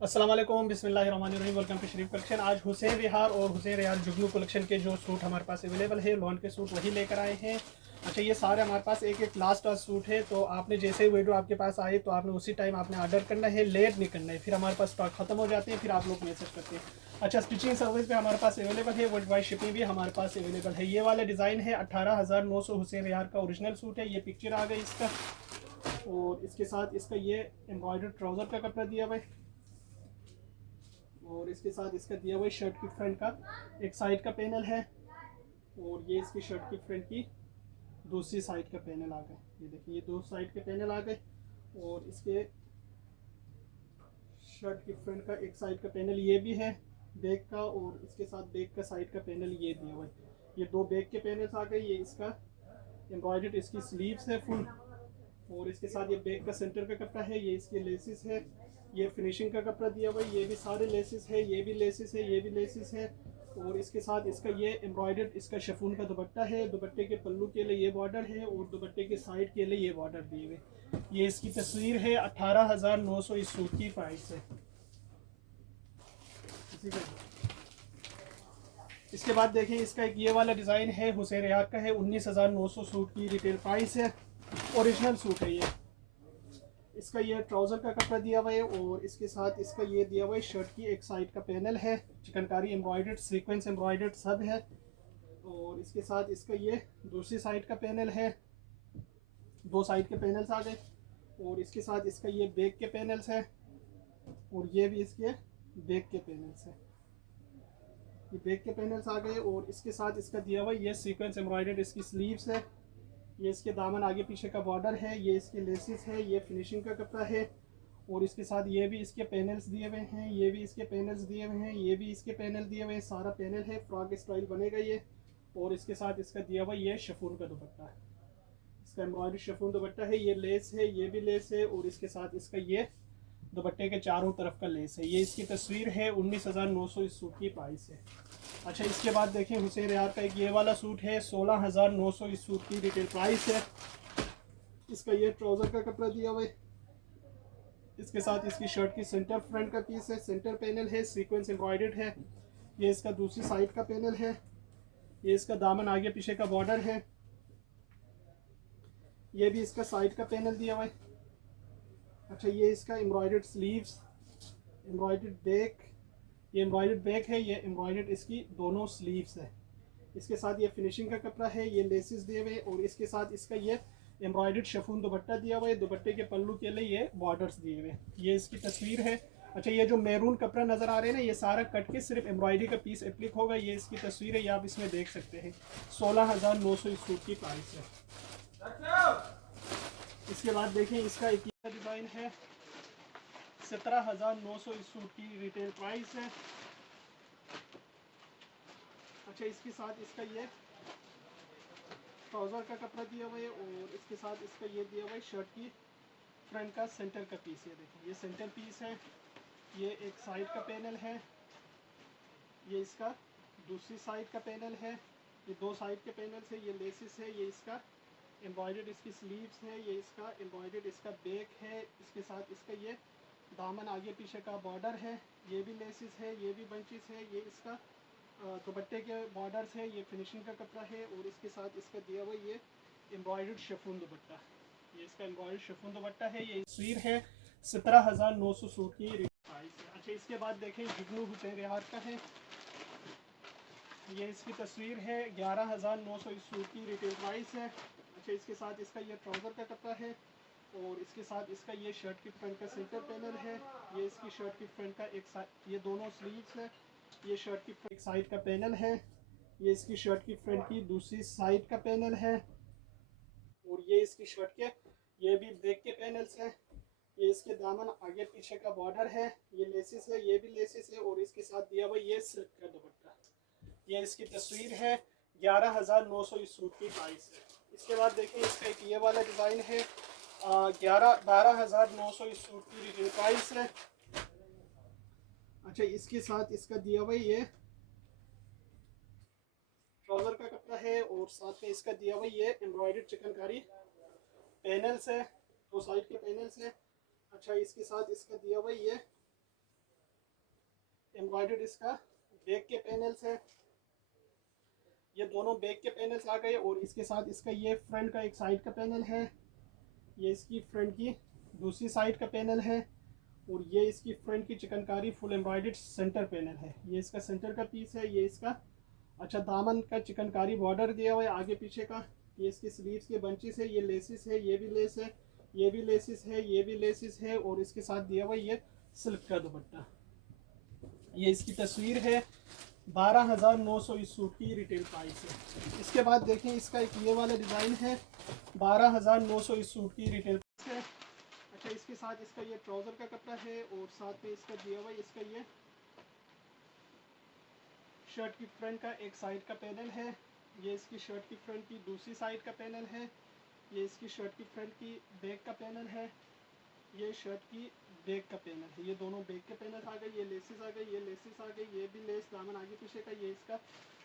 अस्सलाम वालेकुम, बिस्मिल्लाहिर्रहमानिर्रहीम। Welcome to Sharif collection. आज हुसैन रिहार और हुसैन रिहार जुगनू कलेक्शन के जो सूट हमारे पास अवेलेबल है, लॉन के सूट वही लेकर आए हैं। अच्छा, ये सारे हमारे पास एक एक लास्ट सूट है, तो आपने जैसे ही वीडियो आपके पास आए तो आपने उसी टाइम आपने ऑर्डर करना है, लेट नहीं करना है, फिर हमारे पास स्टॉक खत्म हो जाते हैं, फिर आप लोग मैसेज करते हैं। अच्छा, स्टिचिंग सर्विस भी हमारे पास अवेलेबल है, वर्ल्ड वाइड शिपिंग भी हमारे पास अवेलेबल है। ये वाला डिज़ाइन है 18,900 हुसैन रिहार का ओरिजिनल सूट है। ये पिक्चर आ गई इसका, और इसके साथ इसका ये एम्ब्रॉयडर्ड ट्राउज़र का कपड़ा दिया हुआ है, और इसके साथ इसका दिया हुआ शर्ट की फ्रंट का एक साइड का पैनल है, और ये इसकी शर्ट की फ्रंट की दूसरी साइड का पैनल आ गए। ये देखिए, ये दो साइड के पैनल आ गए, और इसके शर्ट की फ्रंट का एक साइड का पैनल ये भी है बैक का, और इसके साथ बैक का साइड का पैनल ये दिया हुआ है। ये दो बैक के पैनल्स आ गए। ये इसका एम्ब्रॉयडर्ड इसकी स्लीव्स है फुल, और इसके साथ ये बैक का सेंटर का कपड़ा है, ये इसके लेसिस है, ये फिनिशिंग का कपड़ा दिया हुआ है, ये भी सारे लेसिस है, ये भी लेसिस है, ये भी लेसिस है, और इसके साथ इसका ये एम्ब्रॉयडर्ड इसका शिफॉन का दुपट्टा है। दुपट्टे के पल्लू के लिए ये बॉर्डर है, और दुपट्टे के साइड के लिए ये बॉर्डर दिए हुए। ये इसकी तस्वीर है। 18,900 इस सूट की प्राइस है। इसके बाद देखें, इसका एक ये वाला डिज़ाइन है, हुसैन रिहार का है। 19,900 सूट की रिटेल प्राइस है। ओरिजिनल सूट है ये। इसका ये ट्राउज़र का कपड़ा दिया हुआ है, और इसके साथ इसका ये दिया हुआ है शर्ट की एक साइड का पैनल है, चिकनकारी एम्ब्रॉयडर्ड सीक्वेंस एम्ब्रॉयडर्ड सब है, और इसके साथ इसका ये दूसरी साइड का पैनल है। दो साइड के पैनल्स आ गए, और इसके साथ इसका ये बैक के पैनल्स है, और ये भी इसके बैक के पैनल्स है। ये बैक के पैनल्स आ गए, और इसके साथ इसका दिया हुआ ये सीक्वेंस एम्ब्रॉयडर्ड इसकी स्लीव्स है। ये इसके दामन आगे पीछे का बॉर्डर है, ये इसके लेसिस है, ये फिनिशिंग का कपड़ा है, और इसके साथ ये भी इसके पैनल्स दिए हुए हैं, ये भी इसके पैनल्स दिए हुए हैं, ये भी इसके पैनल दिए हुए हैं, सारा पैनल है, फ्रॉक स्टाइल बनेगा ये। और इसके साथ इसका दिया हुआ ये शिफॉन का दुपट्टा है, इसका एम्ब्रॉयडरी शिफॉन दुपट्टा है, ये लेस है, ये भी लेस है, और इसके साथ इसका ये दुपट्टे के चारों तरफ का लेस है। ये इसकी तस्वीर है। 19,900 इस सूट की प्राइस है। अच्छा, इसके बाद देखें, हुसैन रिहार का एक ये वाला सूट है। 16,900 इस सूट की रिटेल प्राइस है। इसका ये ट्राउज़र का कपड़ा दिया हुआ है, इसके साथ इसकी शर्ट की सेंटर फ्रंट का पीस है, सेंटर पैनल है, सीक्वेंस एम्ब्रॉयडर्ड है। ये इसका दूसरी साइड का पैनल है, ये इसका दामन आगे पीछे का बॉर्डर है, ये भी इसका साइड का पैनल दिया हुआ है। अच्छा, ये इसका एम्ब्रॉयडर्ड स्लीव्स, एम्ब्रॉयडर्ड बैक, ये एम्ब्रॉयडर्ड बैक है, ये एम्ब्रॉयडर्ड इसकी दोनों स्लीव्स है। इसके साथ ये फिनिशिंग का कपड़ा है, ये लेसिस दिए हुए, और इसके साथ इसका ये एम्ब्रॉयडर्ड शिफॉन दुपट्टा दिया हुआ है। दुपट्टे के पल्लू के लिए ये बॉर्डर्स दिए हुए। ये इसकी तस्वीर है। अच्छा, ये जो मैरून कपड़ा नज़र आ रहे हैं ना, ये सारा कट के सिर्फ एम्ब्रॉयडरी का पीस एप्लिक होगा। ये इसकी तस्वीर है, ये आप इसमें देख सकते हैं। 16,900 इस सूट की प्राइस है। इसके बाद देखें, इसका एक डिज़ाइन है। 17,900 इस सूट की रिटेल प्राइस है। अच्छा, इसके साथ इसका ये ट्राउज़र का कपड़ा दिया हुआ है, और इसके साथ इसका ये दिया हुआ है शर्ट की फ्रंट का सेंटर का पीस। ये देखिए, ये सेंटर पीस है, ये एक साइड का पैनल है, ये इसका दूसरी साइड का पैनल है, ये दो साइड के पैनल है, ये लेसिस है, ये इसका एम्ब्रॉयडर्ड इसकी स्लीव्स है, ये इसका एम्ब्रॉयडर्ड इसका बैक है। इसके साथ इसका ये दामन आगे पीछे का बॉर्डर है, ये भी लेसिस है, ये भी बंचिस है, ये इसका दुपट्टे के बॉर्डर्स है, ये फिनिशिंग का कपड़ा है, और इसके साथ इसका दिया हुआ ये एम्ब्रॉयडर्ड शिफॉन दुपट्टा, ये इसका एम्ब्रॉयडर्ड शिफॉन दुपट्टा है। ये तस्वीर है। 17,900 सूट की प्राइस है। अच्छा, इसके बाद देखें, जुगनू हुसैन रिहार का है। ये इसकी तस्वीर है। 11,900 इस सूट की रिटेल प्राइस है। अच्छा, इसके साथ इसका ये ट्राउज़र का कपड़ा है, और इसके साथ इसका ये शर्ट की फ्रंट का सेंटर पैनल है, ये इसकी शर्ट की फ्रंट का एक साइड, ये दोनों स्लीव्स है, ये शर्ट की एक साइड का पैनल है, ये इसकी शर्ट की फ्रंट की दूसरी साइड का पैनल है, और ये इसकी शर्ट के ये भी बैक के पैनल्स हैं। ये इसके दामन आगे पीछे का बॉर्डर है, ये लेसिस है, ये भी लेसिस है, और इसके साथ दिया हुआ ये सिल्क का दुपट्टा। ये इसकी तस्वीर है। 11,900 इस सूट की प्राइस है। इसके बाद देखिए, इसका एक ये वाला डिज़ाइन है। 12,900 इस सूट की रिटेल प्राइस है। अच्छा, इसके साथ इसका दिया हुआ ये ट्राउज़र का कपड़ा है, और साथ में इसका दिया हुआ ये एम्ब्रॉयडर्ड चिकनकारी पैनल्स है, दो साइड के पैनल्स है। अच्छा, इसके साथ इसका दिया हुआ ये एम्ब्रॉयडर्ड इसका बैक के पैनल्स है, ये दोनों बैक के पैनल्स आ गए। और इसके साथ इसका ये फ्रंट का एक साइड का पैनल है, ये इसकी फ्रंट की दूसरी साइड का पैनल है। और ये इसकी फ्रंट की chikankari full embroidered centre panel है, ये इसका सेंटर का पीस है। ये इसका अच्छा दामन का चिकनकारी बॉर्डर दिया हुआ है आगे पीछे का। ये इसकी स्लीव्स के बंचेस है, ये लेसिस है, ये भी लेस है, ये भी लेसिस है, ये भी लेसिस है। और इसके साथ दिया हुआ ये सिल्क का दुपट्टा। ये इसकी तस्वीर है, 12,900 इस सूट की रिटेल प्राइस है। इसके बाद देखें इसका एक ये वाला डिज़ाइन है, 12,900 इस सूट की रिटेल प्राइस है। अच्छा इसके साथ इसका ये ट्राउज़र का कपड़ा है और साथ में इसका दिया हुआ इसका ये शर्ट की फ्रंट का एक साइड का पैनल है, ये इसकी शर्ट की फ्रंट की दूसरी साइड का पैनल है, ये इसकी शर्ट की फ्रंट की बैक का पैनल है, ये शर्ट की बैक का पैनल है। ये दोनों बैक के पैनल आ गए, ये लेसेस आ गई, ये लेसेस आ गई, ये भी लेस दामन आगे पीछे का। ये इसका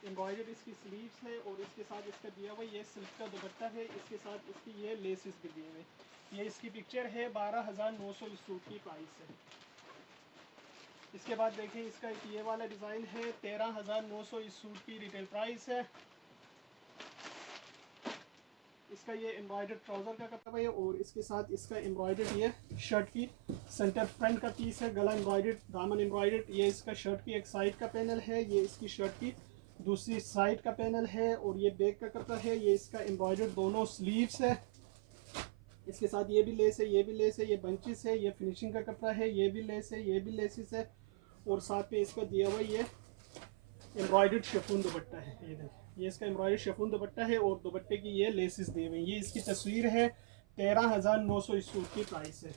एम्ब्रॉयडर्ड इसकी स्लीव्स है और इसके साथ इसका दिया हुआ ये सिल्क का दुपट्टा है, इसके साथ इसकी ये लेसेस भी दिए हुए। ये इसकी पिक्चर है, 12,900 इस सूट की प्राइस है। इसके बाद देखें इसका एक ये वाला डिज़ाइन है, 13,900 इस सूट की रिटेल प्राइस है। इसका ये एम्ब्रॉयडर्ड ट्राउज़र का कपड़ा है और इसके साथ इसका एम्ब्रॉयडर्ड ये शर्ट की सेंटर फ्रंट का पीस है, गला एम्ब्रॉयडर्ड, दामन एम्ब्रॉयडर्ड। ये इसका शर्ट की एक साइड का पैनल है, ये इसकी शर्ट की दूसरी साइड का पैनल है। और ये बैक का कपड़ा है, ये इसका एम्ब्रॉयडर्ड दोनों स्लीव्स है। इसके साथ ये भी लेस है, ये भी लेस है, ये बंचेस है, ये फिनिशिंग का कपड़ा है, ये भी लेस है, ये भी लेसिस है। और साथ में इसका दिया हुआ ये एम्ब्रॉयडर्ड शिफॉन दुपट्टा है, ये देखिए ये इसका एम्ब्रॉयडर्ड शिफॉन दुपट्टा है और दुपट्टे की ये लेसिस दी हुई। ये इसकी तस्वीर है, 13,900 इस सूट की प्राइस है।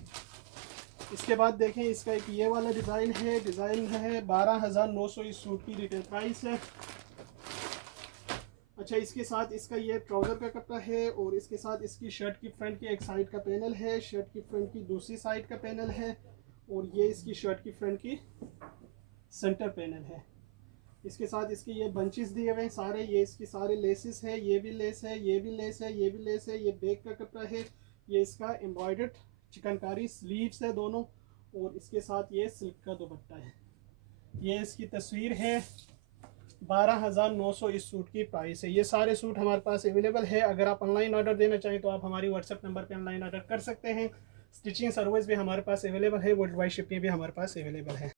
इसके बाद देखें इसका एक ये वाला डिज़ाइन है, 12,900 इस सूट की रिटेल प्राइस है। अच्छा इसके साथ इसका ये ट्राउज़र का कपड़ा है और इसके साथ इसकी शर्ट की फ्रंट की एक साइड का पैनल है, शर्ट की फ्रंट की दूसरी साइड का पैनल है। और ये इसकी शर्ट की फ्रंट की सेंटर पैनल है। इसके साथ इसके ये बंचेस दिए हुए हैं सारे, ये इसकी सारे लेसेस है, ये भी लेस है, ये भी लेस है, ये भी लेस है। ये बैक का कपड़ा है, ये इसका एम्ब्रॉयडर्ड चिकनकारी स्लीव्स है दोनों। और इसके साथ ये सिल्क का दुपट्टा है। ये इसकी तस्वीर है, 12,900 इस सूट की प्राइस है। ये सारे सूट हमारे पास अवेलेबल है। अगर आप ऑनलाइन ऑर्डर देना चाहें तो आप हमारी व्हाट्सएप नंबर पर ऑनलाइन ऑर्डर कर सकते हैं। स्टिचिंग सर्विस भी हमारे पास अवेलेबल है, वर्ल्ड वाइड शिपिंग भी हमारे पास अवेलेबल है।